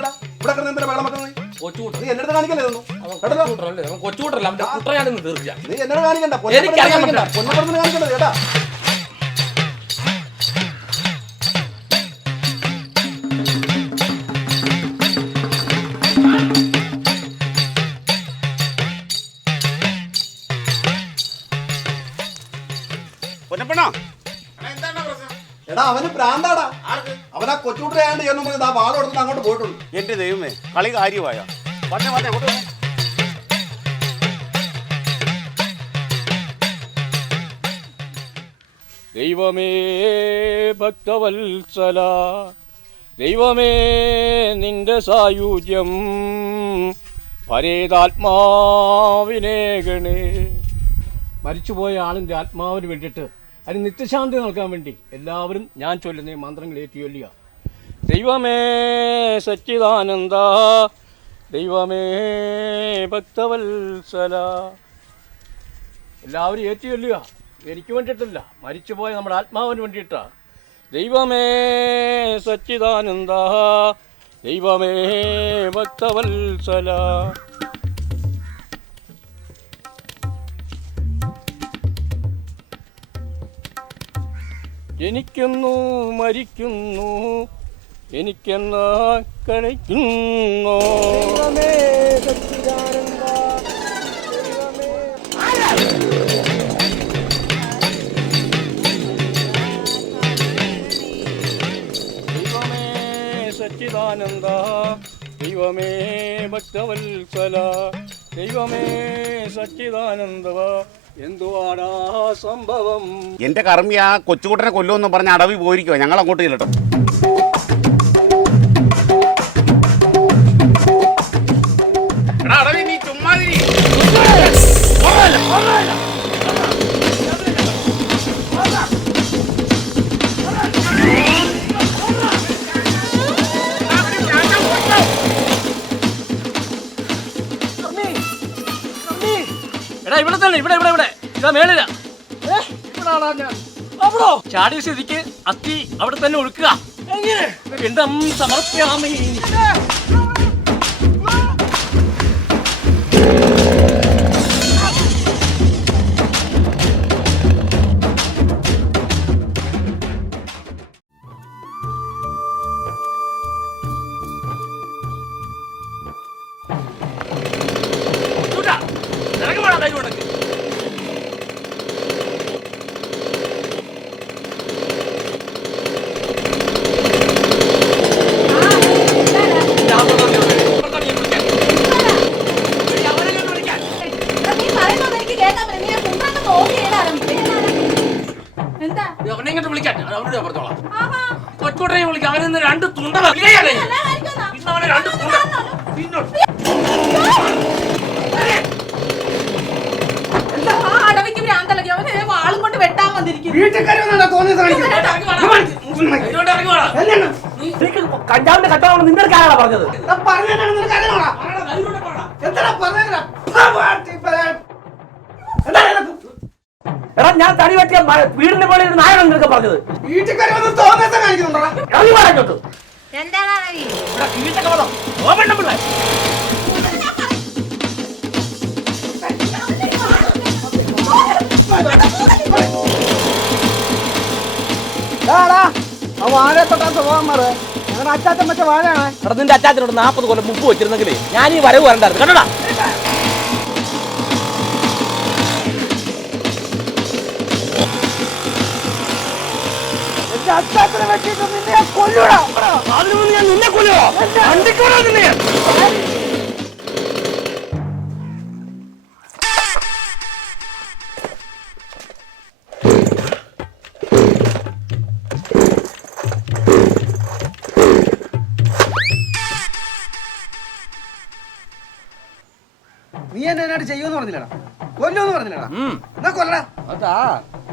എടാ ഇവിടെ കിടന്ന് എന്തിനാ വെള്ളം വെക്കുന്നത് കൊച്ചുകൂട്ടർ. നീ എന്റെ അടുത്ത് കാണിക്കല്ലേ ഇതൊന്നും? കേട്ടോ കൊച്ചുകൂട്ടറല്ലേ? അവൻ കൊച്ചുകൂട്ടറല്ല അവന്റെ കുട്ടയാണെന്ന് തീർച്ച നീ എന്നോട് കാണിക്കണ്ട എനിക്കറിയാൻ പറ്റില്ല. പൊന്നപ്പുറത്തിന് കാണിക്കണ്ടത് കേട്ടാ. പൊന്നപ്പണോ എടാ അവന് പ്രാന്താടാ. അവനാ കൊച്ചുകൂട്ടരായാണ്ട് ചെയ്യുന്നു പറഞ്ഞത് ആ വാദം എടുത്തിട്ട് അങ്ങോട്ട് പോയിട്ടുള്ളൂ എന്റെ ദൈവമേ കളി കാര്യമായ. വന്നേ വന്നേ. ദൈവമേ ഭക്തവത്സല ദൈവമേ നിന്റെ സായുജ്യം പരേതാത്മാവിനേകണേ മരിച്ചുപോയ ആളിന്റെ ആത്മാവിന് വേണ്ടിയിട്ട് അതിന് നിത്യശാന്തി നൽകാൻ വേണ്ടി എല്ലാവരും ഞാൻ ചൊല്ലുന്ന മന്ത്രങ്ങൾ ഏറ്റു ചൊല്ലുക. ദൈവമേ സച്ചിദാനന്ദ ദൈവമേ ഭക്തവത്സല. എല്ലാവരും ഏറ്റു ചൊല്ലുക. എനിക്ക് വേണ്ടിയിട്ടല്ല മരിച്ചുപോയ നമ്മുടെ ആത്മാവിന് വേണ്ടിയിട്ടാ. ദൈവമേ സച്ചിദാനന്ദ ദൈവമേ ഭക്തവത്സല. ജനിക്കുന്നു മരിക്കുന്നു. എനിക്കെന്നാ കഴിക്കുന്നു സച്ചിദാനന്ദ. ദൈവമേ. ഭക്തവത്സല. ദൈവമേ സച്ചിദാനന്ദവ എന്തുവാടാ സംഭവം? എന്റെ കർമ്മി ആ കൊച്ചുകുട്ടനെ കൊല്ലുമെന്ന് പറഞ്ഞ അടവി പോയിരിക്കുവാ. ഞങ്ങൾ അങ്ങോട്ട് ചെല്ലട്ടോ. ഇവിടെ ഇവിടെ ഇവിടെ. ഇതാ മേളില. ചാടി സ്ഥിതിക്ക് അത്തി അവിടെ തന്നെ ഒഴുക്കുക. പിണ്ടം സമർപ്യാമി ചൂടാ, നിനക്ക് വേണം കൈ കൊണ്ടൊക്കെ. ഞാൻ കൊണ്ടുവന്നു ഇവിടെ. ഇപ്പുറത്താണ് ഞാൻ വിളിക്കാൻ. എടി, അവനെ ഞാൻ വിളിക്കാൻ. നീ പറയുന്നത് എനിക്ക് കേൾക്കാൻ പറ്റും നീ കുന്ത്രണ്ട് നോക്കിയിടാനും എന്താ ഇത് അവനെ ഇങ്ങോട്ട് വിളിക്കാൻ അത് അവനോട് ഞാൻ പറഞ്ഞോളാം ആഹാ കൊച്ചുകൂട്ടനെ വിളിക്കാം അവനിന്ന് രണ്ട് തുണ്ടല വിളിക്കാനേ നല്ലതായിരിക്കുമെന്നാ. ഇന്ന് അവനെ രണ്ട് തുണ്ട പിന്നോട്ട് എന്താ ആ അടവിക്ക് ഭ്രാന്തളകി അവനെ ദേ വാളും കൊണ്ട് വെട്ടാൻ വന്നിരിക്കുന്നു. ഇതിലോട്ട് ഇറങ്ങി വാടാ. എനിക്ക് കഞ്ചാവിന്റെ കച്ചവടം നിന്റെ ആരാണ് പറഞ്ഞത് എടാ ഞാൻ തടി വെട്ടിയ വീടിന്റെ പോലെ ഒരു നായകൻ നിനക്ക് പറഞ്ഞത്. ഇറങ്ങി കീഴ്ചൊക്കെ വന്നോ? ഓപണ്ട പിള്ളേ. എടാ നിന്റെ അച്ചാച്ചനോട് നാപ്പത് കൊല്ലം മുമ്പ് വെച്ചിരുന്നെങ്കിലേ ഞാൻ ഈ വരവ് വരണ്ടായിരുന്നു. കണ്ടോടാ? അതിനു കൊല്ലൂടാ ഞാൻ നിന്നെ കൊല്ലുവോ? വണ്ടിക്കോടാ നിന്നെ. നീ എന്നെ എന്നോട് ചെയ്യുമെന്ന് പറഞ്ഞില്ലടാ. കൊല്ലുമെന്ന് പറഞ്ഞില്ലടാ. എന്നാ കൊല്ലടാ. അതാ.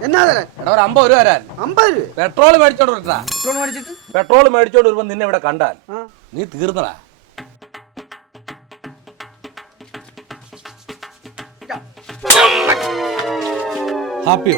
എന്നാ തരാൻ? എടാ ഒരു അമ്പത് രൂപ തരാൻ. അമ്പത് രൂപ? പെട്രോൾ മേടിച്ചോണ്ട് വരട്ടാ. പെട്രോൾ മേടിച്ചിട്ട്? പെട്രോൾ മേടിച്ചോണ്ട് വരുമ്പോ നിന്നെ ഇവിടെ കണ്ടാൽ ആ. നീ തീർന്നടാ. ഹാപ്പിയോ